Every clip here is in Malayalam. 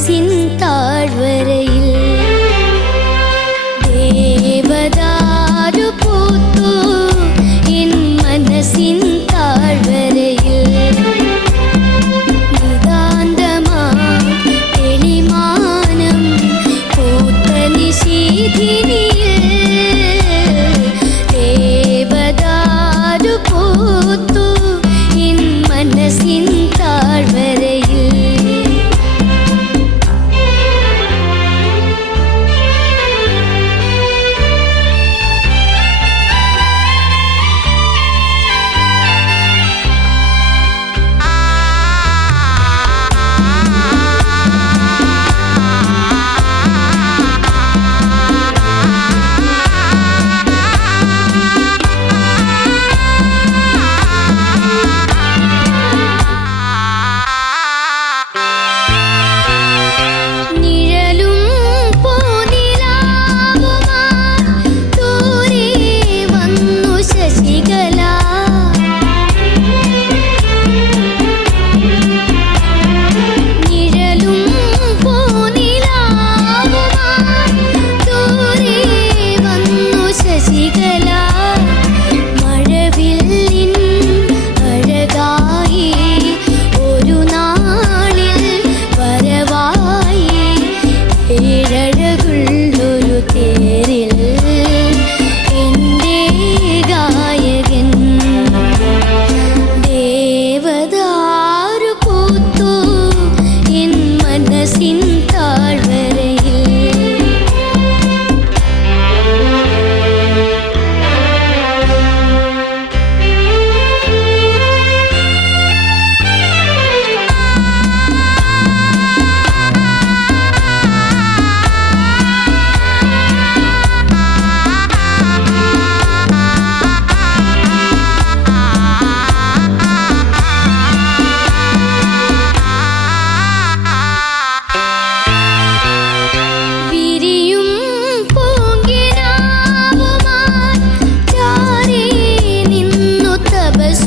മനസ്സിൻ താഴ്വരയിൽ ദേവദാരു പൂത്തു എൻ മനസ്സിൻ ശീധിനി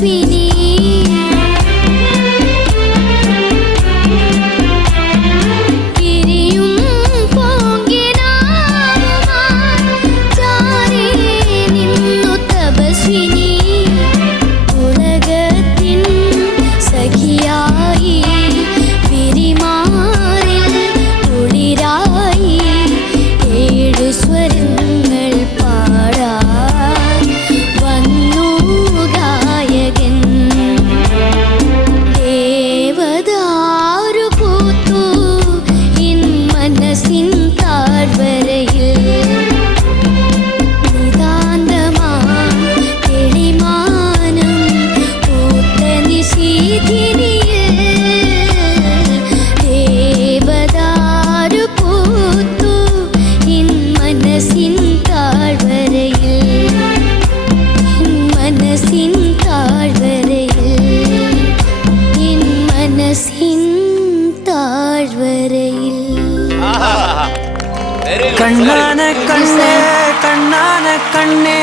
sweet. மனசின் தாழ்வரையில். கண்ணான கண்ணே கண்ணான கண்ணே.